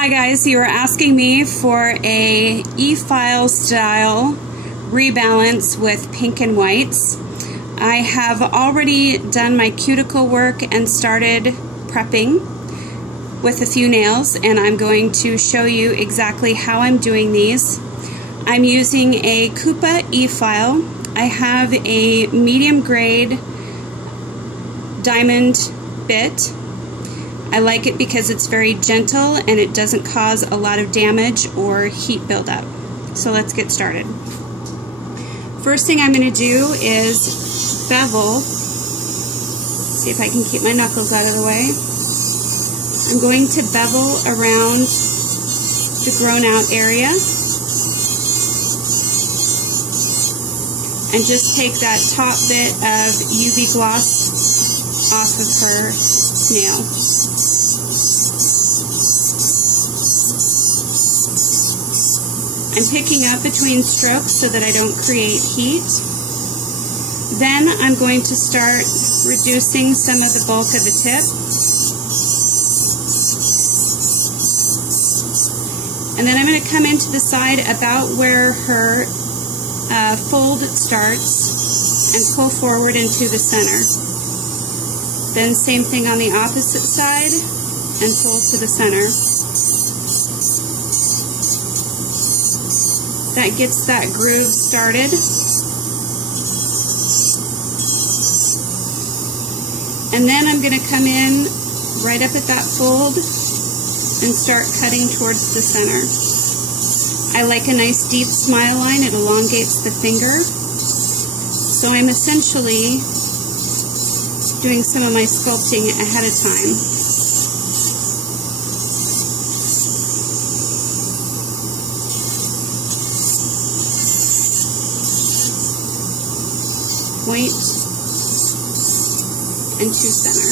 Hi guys, you were asking me for a Efile style rebalance with pink and whites. I have already done my cuticle work and started prepping with a few nails, and I'm going to show you exactly how I'm doing these. I'm using a Coupa Efile. I have a medium grade diamond bit. I like it because it's very gentle and it doesn't cause a lot of damage or heat buildup. So let's get started. First thing I'm going to do is bevel. See if I can keep my knuckles out of the way. I'm going to bevel around the grown out area and just take that top bit of UV gloss off of her nail. I'm picking up between strokes so that I don't create heat. Then I'm going to start reducing some of the bulk of the tip. And then I'm going to come into the side about where her fold starts and pull forward into the center. Then same thing on the opposite side and pull to the center. That gets that groove started. And then I'm going to come in right up at that fold and start cutting towards the center. I like a nice deep smile line. It elongates the finger. So I'm essentially doing some of my sculpting ahead of time. Point and to center.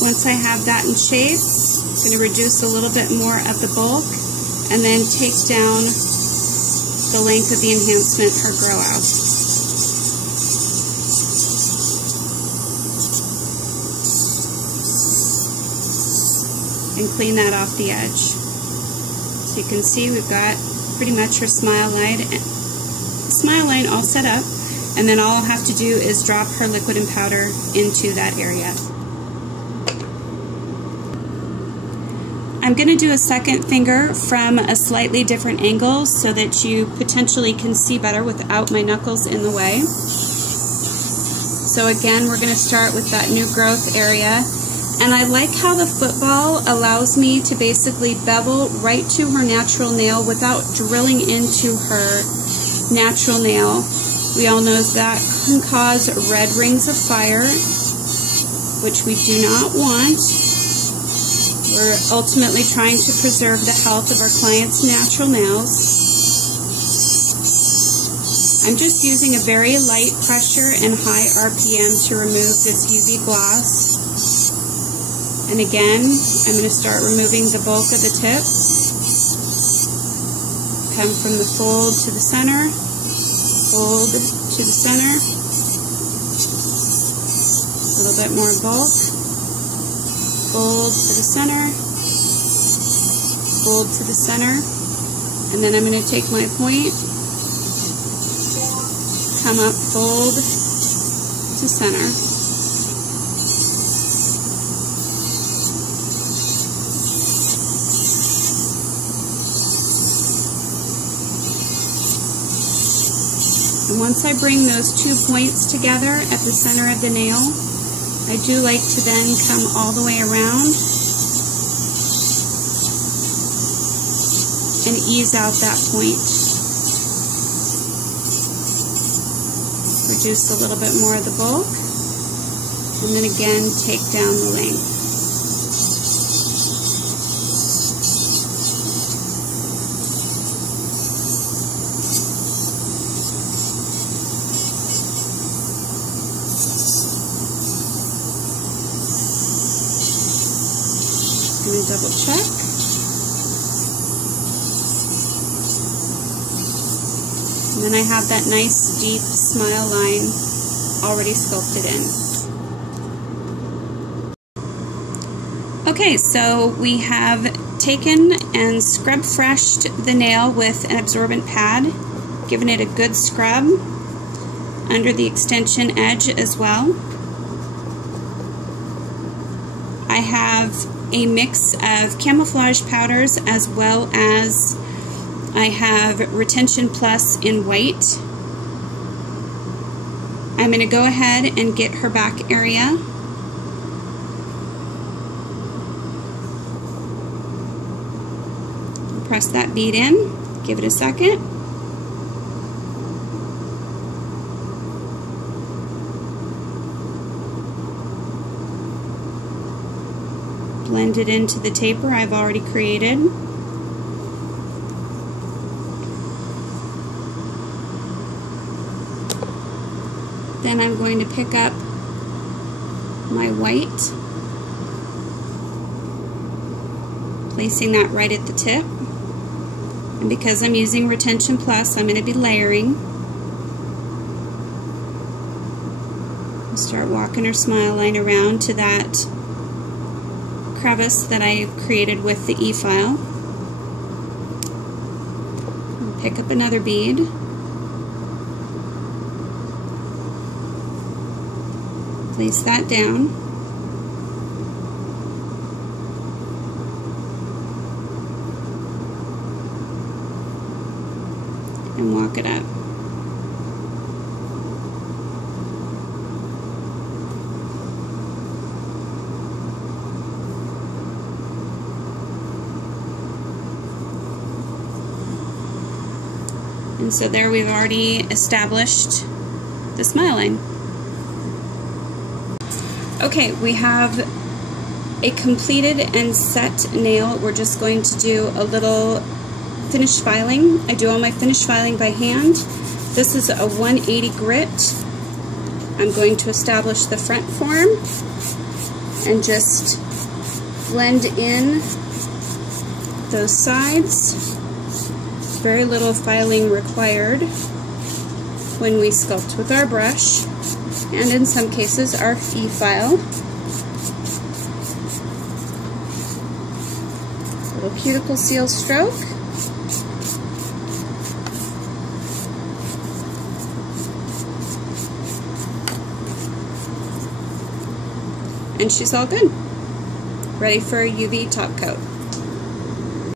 Once I have that in shape, I'm going to reduce a little bit more of the bulk and then take down the length of the enhancement, her grow out. And clean that off the edge. So you can see we've got pretty much her smile line all set up, and then all I'll have to do is drop her liquid and powder into that area. I'm going to do a second finger from a slightly different angle so that you potentially can see better without my knuckles in the way. So again, we're going to start with that new growth area. And I like how the football allows me to basically bevel right to her natural nail without drilling into her natural nail. We all know that can cause red rings of fire, which we do not want. We're ultimately trying to preserve the health of our clients' natural nails. I'm just using a very light pressure and high RPM to remove this UV gloss. And again, I'm going to start removing the bulk of the tip. Come from the fold to the center, fold to the center, a little bit more bulk, fold to the center, fold to the center, and then I'm going to take my point, come up, fold to center. And once I bring those 2 points together at the center of the nail, I do like to then come all the way around and ease out that point. Reduce a little bit more of the bulk, and then again take down the length. I'm going to double check. And then I have that nice deep smile line already sculpted in. Okay, so we have taken and scrub freshed the nail with an absorbent pad, given it a good scrub under the extension edge as well. I have a mix of camouflage powders as well as I have Retention Plus in white. I'm going to go ahead and get her back area. Press that bead in, give it a second. Blend it into the taper I've already created. Then I'm going to pick up my white, placing that right at the tip. And because I'm using Retention Plus, I'm going to be layering. I'll start walking her smile line around to that crevice that I created with the Efile. Pick up another bead. Place that down. And walk it up. And so there we've already established the smile line. Okay, we have a completed and set nail. We're just going to do a little finish filing. I do all my finish filing by hand. This is a 180 grit. I'm going to establish the front form and just blend in those sides. Very little filing required when we sculpt with our brush, and in some cases our Efile. Little cuticle seal stroke. And she's all good. Ready for a UV top coat.